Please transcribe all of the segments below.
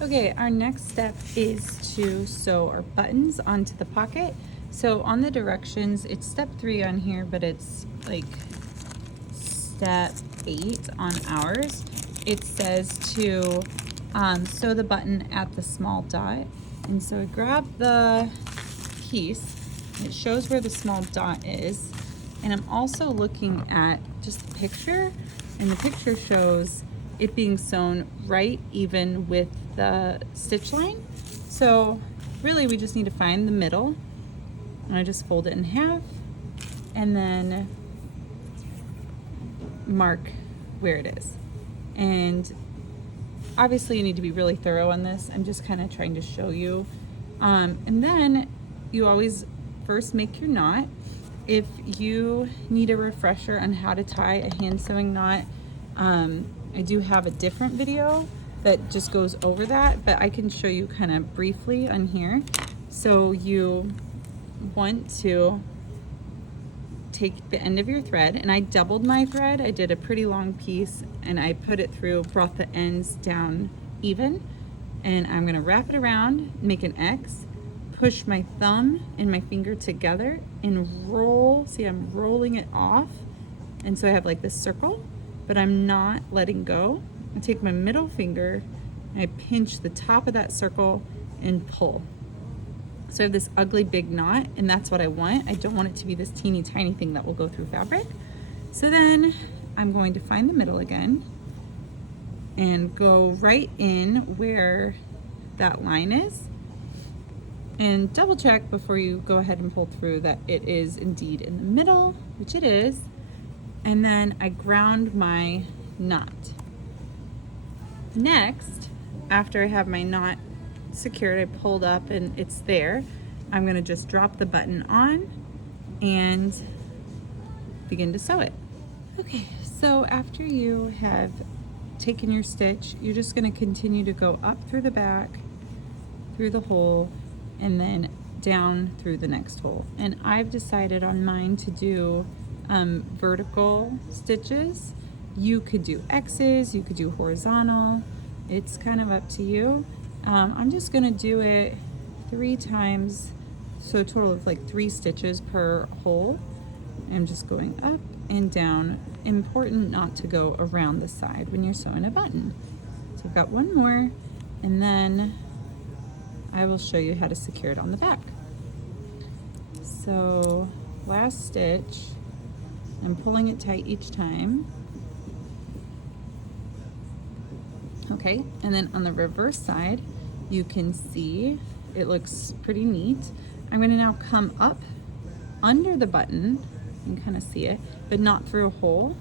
Okay, our next step is to sew our buttons onto the pocket. So on the directions, it's step 3 on here, but it's like step 8 on ours. It says to sew the button at the small dot. And so I grab the piece, and it shows where the small dot is. And I'm also looking at just the picture, and the picture shows it being sewn right even with the stitch line. So really we just need to find the middle, and I just fold it in half and then mark where it is. And obviously you need to be really thorough on this. I'm just kind of trying to show you. And then you always first make your knot. If you need a refresher on how to tie a hand sewing knot, I do have a different video that just goes over that, but I can show you kind of briefly on here. So you want to take the end of your thread, and I doubled my thread. I did a pretty long piece and I put it through, brought the ends down even, and I'm gonna wrap it around, make an X, push my thumb and my finger together and roll. See, I'm rolling it off, and so I have like this circle, but I'm not letting go. I take my middle finger and I pinch the top of that circle and pull. So I have this ugly big knot, and that's what I want. I don't want it to be this teeny tiny thing that will go through fabric. So then I'm going to find the middle again and go right in where that line is, and double check before you go ahead and pull through that it is indeed in the middle, which it is. And then I ground my knot. Next, after I have my knot secured, I pulled up and it's there, I'm gonna just drop the button on and begin to sew it. Okay, so after you have taken your stitch, you're just gonna continue to go up through the back, through the hole, and then down through the next hole. And I've decided on mine to do vertical stitches. You could do X's, you could do horizontal. It's kind of up to you. I'm just gonna do it 3 times, so a total of like 3 stitches per hole. I'm just going up and down. Important not to go around the side when you're sewing a button. So I've got one more, and then I will show you how to secure it on the back. So last stitch, I'm pulling it tight each time. Okay, and then on the reverse side, you can see it looks pretty neat. I'm gonna now come up under the button, you can kind of see it, but not through a hole,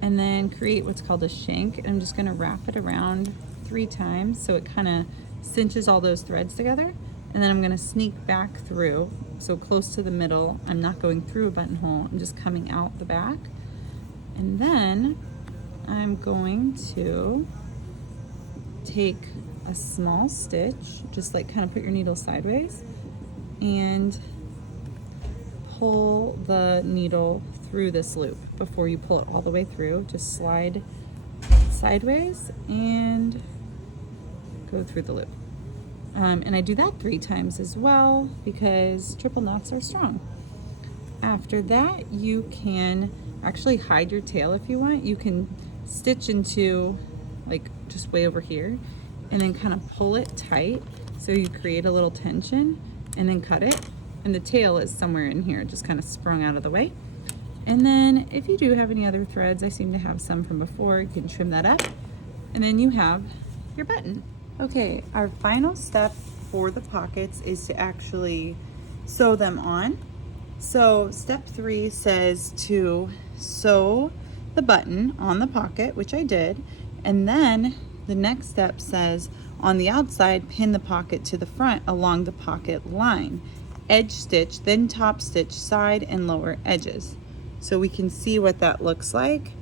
and then create what's called a shank. I'm just gonna wrap it around 3 times so it kind of cinches all those threads together, and then I'm gonna sneak back through, so close to the middle. I'm not going through a buttonhole, I'm just coming out the back. And then I'm going to take a small stitch, just like kind of put your needle sideways and pull the needle through this loop. Before you pull it all the way through, just slide sideways and go through the loop. And I do that 3 times as well because triple knots are strong. After that, you can actually hide your tail if you want. You can stitch into like just way over here and then kind of pull it tight so you create a little tension, and then cut it. And the tail is somewhere in here, just kind of sprung out of the way. And then if you do have any other threads, I seem to have some from before, you can trim that up. And then you have your button. Okay, our final step for the pockets is to actually sew them on. So step 3 says to sew the button on the pocket, which I did. And then the next step says on the outside, pin the pocket to the front along the pocket line. Edge stitch, then top stitch side and lower edges. So we can see what that looks like.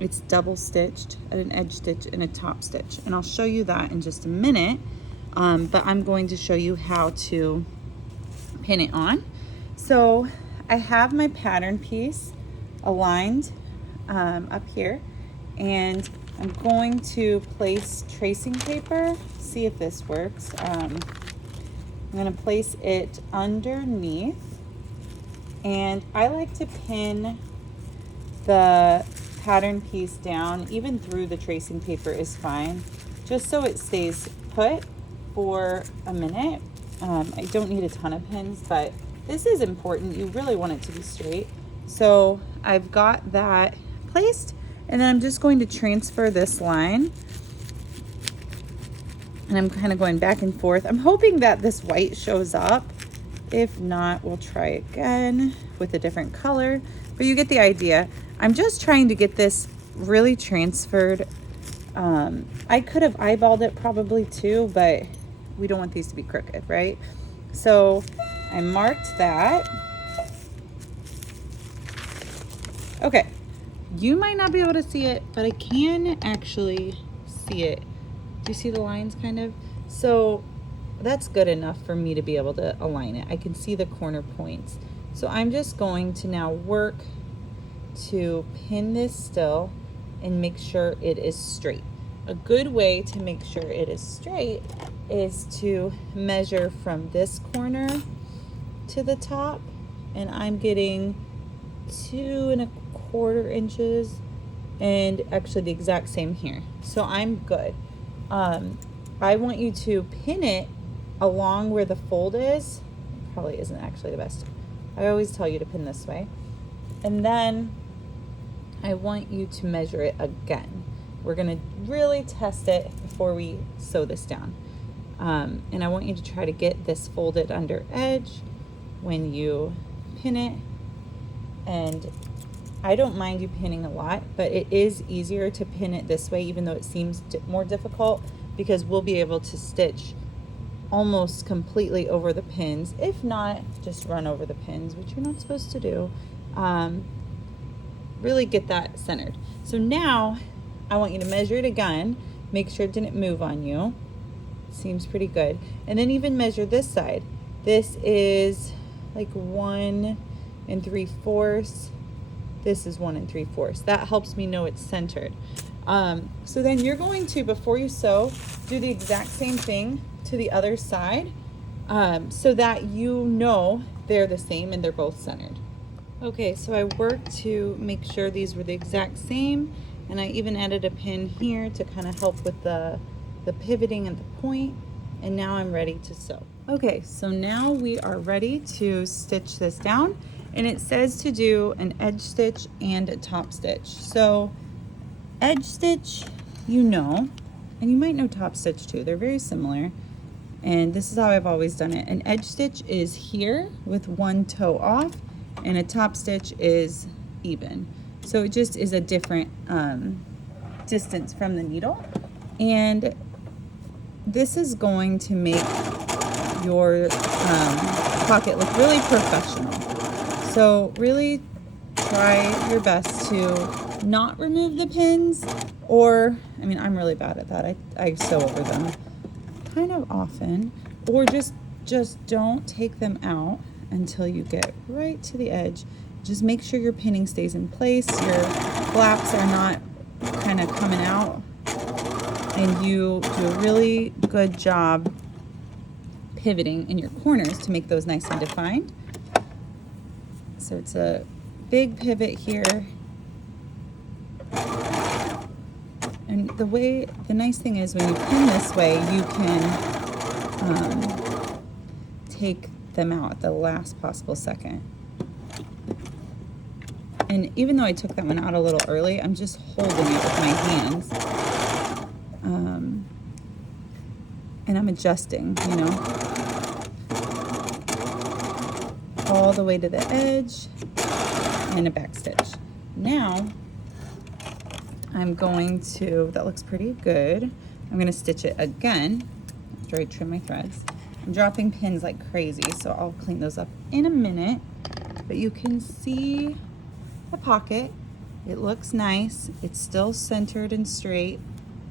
It's double stitched at an edge stitch and a top stitch. And I'll show you that in just a minute, but I'm going to show you how to pin it on. So I have my pattern piece aligned up here, and I'm going to place tracing paper, see if this works. I'm going to place it underneath, and I like to pin the pattern piece down, even through the tracing paper is fine, just so it stays put for a minute. I don't need a ton of pins, but this is important. You really want it to be straight. So I've got that placed, and then I'm just going to transfer this line, and I'm kind of going back and forth. I'm hoping that this white shows up. If not, we'll try again with a different color, but you get the idea. I'm just trying to get this really transferred. I could have eyeballed it probably too, but we don't want these to be crooked, right? So I marked that. Okay, you might not be able to see it, but I can actually see it. Do you see the lines kind of? So that's good enough for me to be able to align it. I can see the corner points. So I'm just going to now work to pin this still and make sure it is straight. A good way to make sure it is straight is to measure from this corner to the top, and I'm getting 2¼ inches, and actually the exact same here. So I'm good. I want you to pin it along where the fold is. Probably isn't actually the best. I always tell you to pin this way. And then I want you to measure it again. We're gonna really test it before we sew this down. And I want you to try to get this folded under edge when you pin it. And I don't mind you pinning a lot, but it is easier to pin it this way, even though it seems more difficult, because we'll be able to stitch almost completely over the pins. If not, just run over the pins, which you're not supposed to do. Really get that centered. So now I want you to measure it again, make sure it didn't move on you. Seems pretty good. And then even measure this side. This is like 1 3/4. This is 1 3/4. That helps me know it's centered. So then you're going to, before you sew, do the exact same thing to the other side, so that you know they're the same and they're both centered. Okay, so I worked to make sure these were the exact same, and I even added a pin here to kind of help with the pivoting at the point, and now I'm ready to sew. Okay, so now we are ready to stitch this down, and it says to do an edge stitch and a top stitch. So edge stitch, you know, and you might know top stitch too. They're very similar, and this is how I've always done it. An edge stitch is here with one toe off, and a top stitch is even. So it just is a different distance from the needle, and this is going to make your pocket look really professional. So really try your best to not remove the pins, or, I mean, I'm really bad at that. I sew over them kind of often, or just don't take them out until you get right to the edge. Just make sure your pinning stays in place, your flaps are not kind of coming out, and you do a really good job pivoting in your corners to make those nice and defined. So it's a big pivot here. And the nice thing is when you pin this way, you can take them out at the last possible second. And even though I took that one out a little early, I'm just holding it with my hands. And I'm adjusting, you know, all the way to the edge, and a back stitch. Now, I'm going to, that looks pretty good. I'm gonna stitch it again after I trim my threads. I'm dropping pins like crazy, so I'll clean those up in a minute. But you can see the pocket. It looks nice. It's still centered and straight.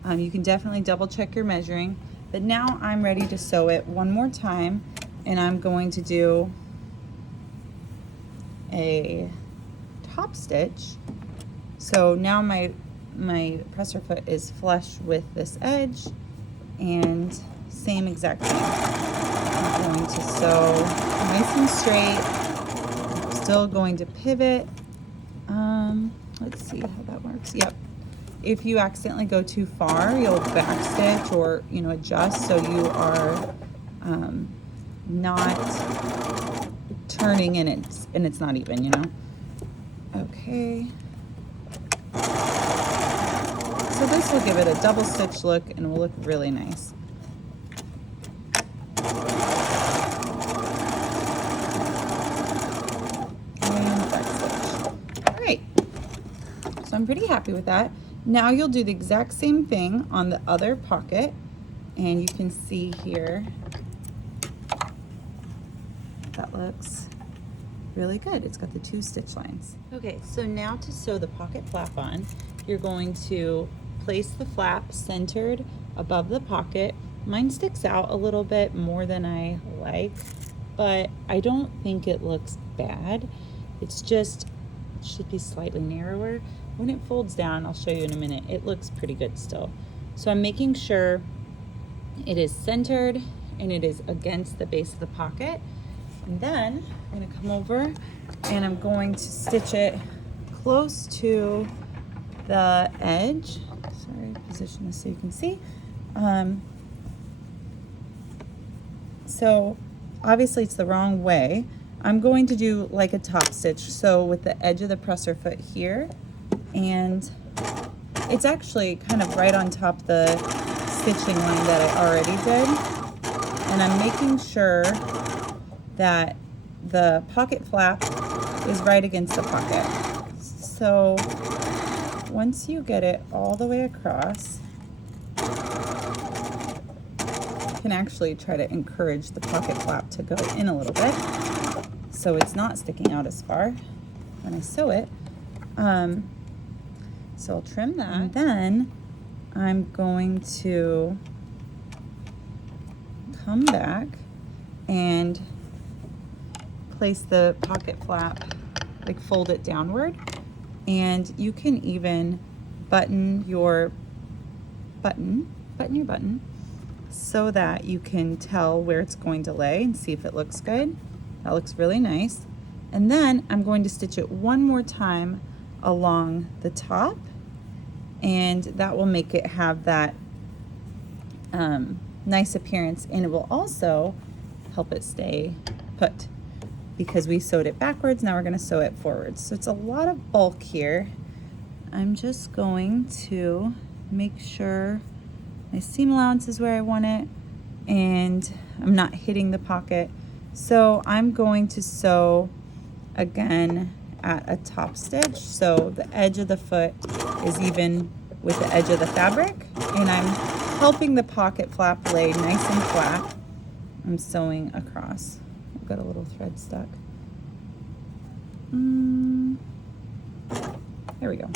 You can definitely double check your measuring. But now I'm ready to sew it one more time, and I'm going to do a top stitch. So now my my presser foot is flush with this edge, and same exact thing. I'm going to sew nice and straight. I'm still going to pivot. Let's see how that works. Yep. If you accidentally go too far, you'll backstitch or, you know, adjust so you are not turning and it's not even, you know. Okay. So this will give it a double stitch look and will look really nice. And backstitch. All right. So I'm pretty happy with that. Now you'll do the exact same thing on the other pocket, and you can see here that looks really good. It's got the 2 stitch lines. Okay, so now to sew the pocket flap on, you're going to place the flap centered above the pocket. Mine sticks out a little bit more than I like, but I don't think it looks bad. It's just, it should be slightly narrower. When it folds down, I'll show you in a minute, it looks pretty good still. So I'm making sure it is centered and it is against the base of the pocket. And then I'm going to come over and I'm going to stitch it close to the edge. Sorry, position this so you can see. So obviously it's the wrong way. I'm going to do like a top stitch, so with the edge of the presser foot here, and it's actually kind of right on top the stitching line that I already did. And I'm making sure that the pocket flap is right against the pocket. So once you get it all the way across, you can actually try to encourage the pocket flap to go in a little bit so it's not sticking out as far when I sew it. So I'll trim that. And then I'm going to come back and place the pocket flap, like fold it downward, and you can even button your button so that you can tell where it's going to lay and see if it looks good. That looks really nice. And then I'm going to stitch it one more time along the top, and that will make it have that nice appearance, and it will also help it stay put because we sewed it backwards. Now we're going to sew it forwards. So it's a lot of bulk here. I'm just going to make sure my seam allowance is where I want it and I'm not hitting the pocket. So I'm going to sew again at a top stitch, so the edge of the foot is even with the edge of the fabric, and I'm helping the pocket flap lay nice and flat. I'm sewing across. I've got a little thread stuck. There we go.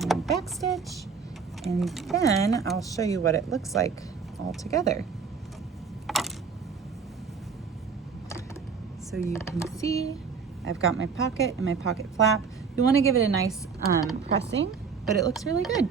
And back stitch. And then I'll show you what it looks like all together. So you can see I've got my pocket and my pocket flap. You want to give it a nice pressing, but it looks really good.